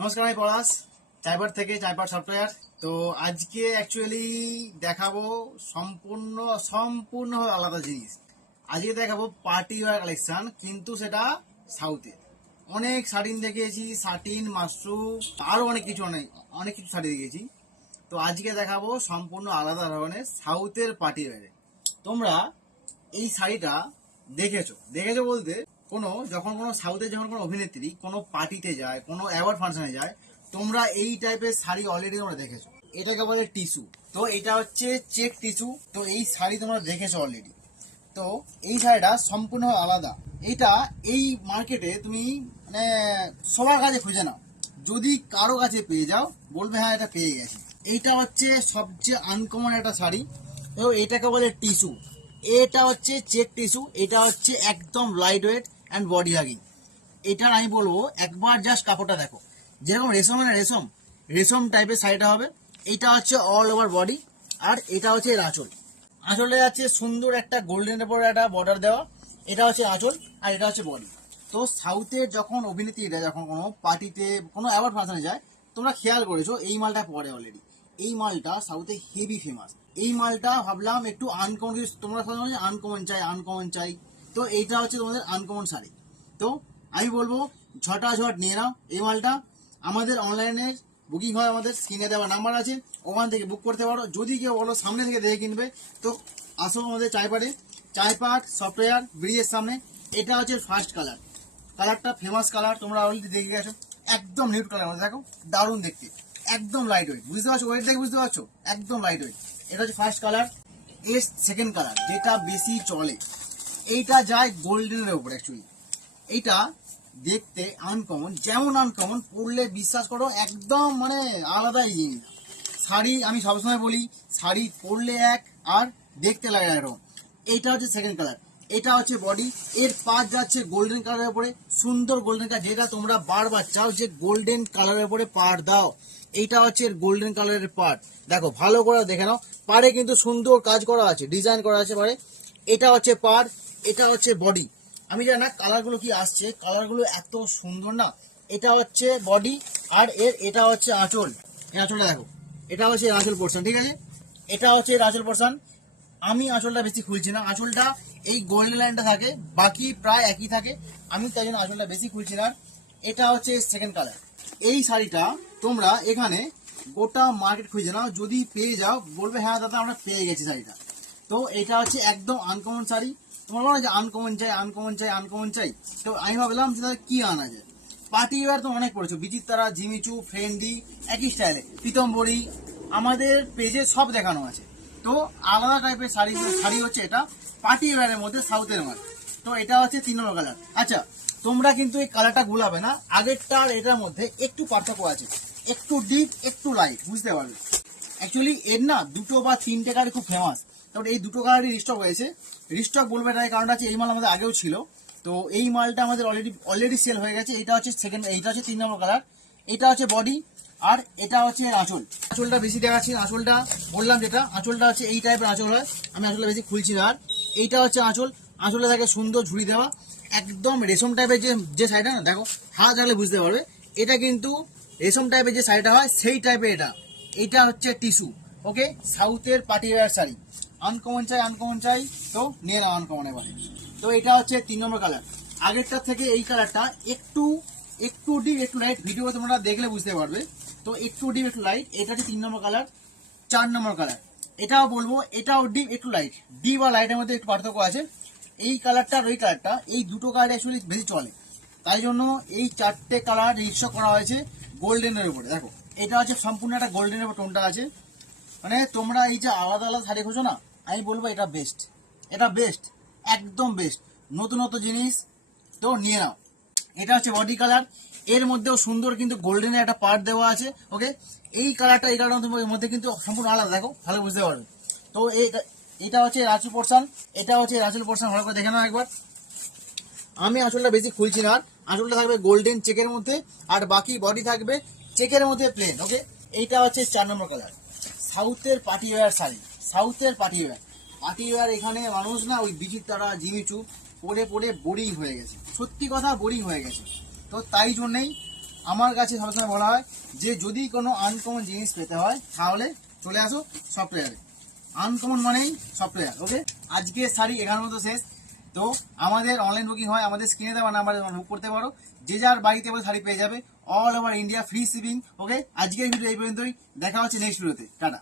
নমস্কার, আমি পলাশ চাইবার থেকে চাইবার সফটওয়্যার। তো আজকে অ্যাকচুয়ালি দেখাবো সম্পূর্ণ সম্পূর্ণ আলাদা জিনিস। আজকে দেখাবো পার্টি ওয়্যার কালেকশন, কিন্তু সেটা সাউথে। অনেক শাড়ি দেখিয়েছি, শাটিন, মাশরুম, আরো অনেক কিছু অনেক অনেক কিছু শাড়ি দেখিয়েছি। তো আজকে দেখাবো সম্পূর্ণ আলাদা ধরনের সাউথের পার্টি ওয়্যারে। তোমরা এই শাড়িটা দেখেছো দেখেছো বলতে যখন কোনো সাউথের যখন কোনো অভিনেত্রী কোনো পার্টিতে যায়, কোনো অ্যাওয়ার্ড ফাংশনে যায়, তোমরা এই টাইপের শাড়ি অলরেডি তোমরা দেখেছো। এটাকে বলে টিস্যু। তো এটা হচ্ছে চেক টিস্যু। তো এই শাড়ি তোমরা দেখেছো অলরেডি। তো এই শাড়িটা সম্পূর্ণ আলাদা। এটা এই মার্কেটে তুমি মানে সবার কাছে খুঁজে নাও, যদি কারো কাছে পেয়ে যাও বলবে হ্যাঁ এটা পেয়ে গেছি। এইটা হচ্ছে সবচেয়ে আনকমন একটা শাড়ি। তো এটাকে বলে টিস্যু। এটা হচ্ছে চেক টিস্যু। এটা হচ্ছে একদম light weight and body hugging. এটার আমি বলবো একবার জাস্ট কাপড়টা দেখো, যেরকম রেশম রেশম রেশম টাইপের শাড়িটা হবে। এটা হচ্ছে অল ওভার বডি, আর এটা হচ্ছে এর আঁচল। আঁচলে যাচ্ছে সুন্দর একটা গোল্ডেনের উপর একটা বর্ডার দেওয়া। এটা হচ্ছে আঁচল, আর এটা হচ্ছে বডি। তো সাউথের যখন অভিনেত্রীরা যখন কোনো পার্টিতে কোনো অ্যাওয়ার্ড ফাংশনে যায়, তোমরা খেয়াল করেছো এই মালটা পরে অলরেডি। এই মালটা সাউথে হেভি ফেমাস। এই মালটা ভাবলাম একটু আনকমন, তোমরা আনকমন চাই আনকমন চাই। তো এইটা হচ্ছে তোমাদের আনকমন শাড়ি। তো আমি বলবো ঝটাঝট নিয়ে নাও এই মালটা। আমাদের অনলাইনে বুকিং হয়, আমাদের স্ক্রিনে দেওয়া নাম্বার আছে, ওখান থেকে বুক করতে পারো। যদি কেউ বলো সামনে থেকে দেখে কিনবে, তো আসো আমাদের চাইপাট সফটওয়্যার ব্রিজের সামনে। এটা হচ্ছে ফার্স্ট কালার। কালারটা ফেমাস কালার, তোমরা অলরেডি দেখে গেছো। একদম নিউট কালার মধ্যে, দেখো দারুণ দেখতে, একদম লাইট ওয়েট। বুঝতে পারছো? ওয়েট দেখে বুঝতে পারছো, একদম লাইট ওয়েট। এটা হচ্ছে ফার্স্ট কালার। এর সেকেন্ড কালার যেটা বেশি চলে, এইটা যায় গোল্ডেনের উপর। অ্যাকচুয়ালি এইটা দেখতে আনকমন, যেমন আনকমন পরলে বিশ্বাস করো একদম মানে আলাদাই জিনিস। শাড়ি আমি সবসময় বলি, শাড়ি পরলে এক আর দেখতে লাগে এরকম। এইটা হচ্ছে সেকেন্ড কালার। এটা হচ্ছে বডি। এর পাঁচ যাচ্ছে গোল্ডেন কালারের উপরে, সুন্দর গোল্ডেন কালার, যেটা তোমরা বারবার চাও যে গোল্ডেন কালারের উপরে পাড় দাও। এইটা হচ্ছে গোল্ডেন কালারের পাড়। দেখো ভালো করে দেখে নাও, পাড়ে কিন্তু সুন্দর কাজ করা আছে, ডিজাইন করা আছে পাড়ে। এটা হচ্ছে পাড়, এটা হচ্ছে বডি। আমি জানি না কালারগুলো কি আসছে, কালারগুলো এত সুন্দর না। এটা হচ্ছে বডি, আর এটা হচ্ছে আঁচল। এই আঁচলটা দেখো, এটা হচ্ছে আঁচল পোর্শন, ঠিক আছে? এটা হচ্ছে আঁচল পোর্শন। আমি আঁচলটা বেশি খুলছি না, আঁচলটা এই গোল্ডেন লাইনটা থাকে, বাকি প্রায় একই থাকে। আমি তাই জন্য আঁচলটা বেশি খুলছি না। এটা হচ্ছে সেকেন্ড কালার। এই শাড়িটা তোমরা এখানে গোটা মার্কেট খুঁজে নাও, যদি পেয়ে যাও বলবে হ্যাঁ দাদা আমরা পেয়ে গেছি শাড়িটা। তো এটা হচ্ছে একদম আনকমন শাড়ি। তোমার বলো যে আনকমন চাই আনকমন চাই আনকমন চাই, তো আমি ভাবলাম যে কি আনা যায়। পার্টি ওয়্যার তো অনেক পড়েছো, বিচিত্রা, জিমিচু, ফ্রেন্ডি, একই স্টাইলে পিতম্বরী, আমাদের পেজে সব দেখানো আছে। তো আলাদা টাইপের শাড়ি শাড়ি হচ্ছে এটা পার্টি ওয়্যারের মধ্যে সাউথের মাল। তো এটা হচ্ছে 3 নম্বর কালার। আচ্ছা, তোমরা কিন্তু এই কালারটা গুলাবে না, আগেরটা আর এটার মধ্যে একটু পার্থক্য আছে, একটু ডিপ একটু লাইট, বুঝতে পারবে। অ্যাকচুয়ালি এর না দুটো বা তিনটে কালার খুব ফেমাস। তারপরে এই দুটো কালারই রিস্টক হয়েছে। রিস্টক বলবো এটার কারণটা আছে এই মাল আমাদের আগেও ছিল, তো এই মালটা আমাদের অলরেডি সেল হয়ে গেছে। এটা হচ্ছে সেকেন্ড, এইটা হচ্ছে 3 নম্বর কালার। এটা হচ্ছে বডি, আর এটা হচ্ছে আঁচল। আঁচলটা বেশি দেখাচ্ছি, আঁচলটা বললাম যেটা, আঁচলটা হচ্ছে এই টাইপের আঁচল হয়। আমি আঁচলটা বেশি খুলছি না। আর এইটা হচ্ছে আঁচল। আঁচলে থাকে সুন্দর ঝুড়ি দেওয়া, একদম রেশম টাইপের যে শাড়িটা না, দেখো হাত থাকলে বুঝতে পারবে। এটা কিন্তু রেশম টাইপের যে শাড়িটা হয় সেই টাইপের এটা। এটা হচ্ছে টিস্যু। ওকে, সাউথের পার্টি ওয়্যার শাড়ি। আনকমন চাই আনকমন চাই, তো নিয়ে নাও আনকমন এবারে। তো এটা হচ্ছে 3 নম্বর কালার। আগেরটার থেকে এই কালারটা একটু একটু ডিপ একটু লাইট, ভিডিও তোমরা দেখলে বুঝতে পারবে। তো একটু ডিপ একটু লাইট, এটা হচ্ছে 3 নম্বর কালার। 4 নম্বর কালার, এটাও বলবো এটাও ডিপ একটু লাইট। ডিপ আর লাইটের মধ্যে একটু পার্থক্য আছে। এই কালারটা আর ওই কালারটা, এই দুটো কালার অ্যাকচুয়ালি বেশি চলে, তাই জন্য এই 4টে কালার রিক্সা করা হয়েছে গোল্ডেনের উপরে। দেখো এটা হচ্ছে সম্পূর্ণ একটা গোল্ডেনের উপর টোনটা আছে। মানে তোমরা এই যে আলাদা আলাদা শাড়ি খোঁজো না, আমি বলবো এটা বেস্ট, এটা বেস্ট, একদম বেস্ট, নতুনত্ব জিনিস। তো নিয়ে নাও। এটা হচ্ছে বডি কালার। এর মধ্যেও সুন্দর কিন্তু গোল্ডেনের একটা পার্ট দেওয়া আছে। ওকে, এই কালারটা এই কালারটার মধ্যে কিন্তু সম্পূর্ণ আলাদা, দেখো ভালো বুঝতে পারবে। তো এটা হচ্ছে রাঁচুল পোর্শন, এটা হচ্ছে রাঁচুল পোর্শন, ভালো করে দেখে নাও একবার। আমি আঁচলটা বেশি খুলছি না। আঁচলটা থাকবে গোল্ডেন চেকের মধ্যে, আর বাকি বডি থাকবে চেকের মধ্যে প্লেন। ওকে, এইটা হচ্ছে 4 নম্বর কালার। সাউথের পার্টি ওয়্যার শাড়ি, সাউথের পার্টি ওয়্যার। পার্টি ওয়্যার এখানে মানুষ না ওই বিচিত্রা জিমিচু পরে পরে বোরিং হয়ে গেছে, সত্যি কথা বোরিং হয়ে গেছে। তো তাই জন্যেই আমার কাছে সবসময় বলা হয় যে যদি কোনো আনকমন জিনিস পেতে হয় তাহলে চলে আসো সফটওয়্যারে। আনকমন মানেই সফটওয়্যার। ওকে, আজকে শাড়ি 11 মতো শেষ। তো আমাদের অনলাইন বুকিং হয়, আমাদের স্ক্রিনে দেওয়া নাম্বারে বুক করতে পারো, যে যার বাড়িতে বসে শাড়ি পেয়ে যাবে, all over India free shipping. Okay, আজকের ভিডিও এই পর্যন্তই, দেখা হচ্ছে নেক্সট ভিডিওতে, টাটা।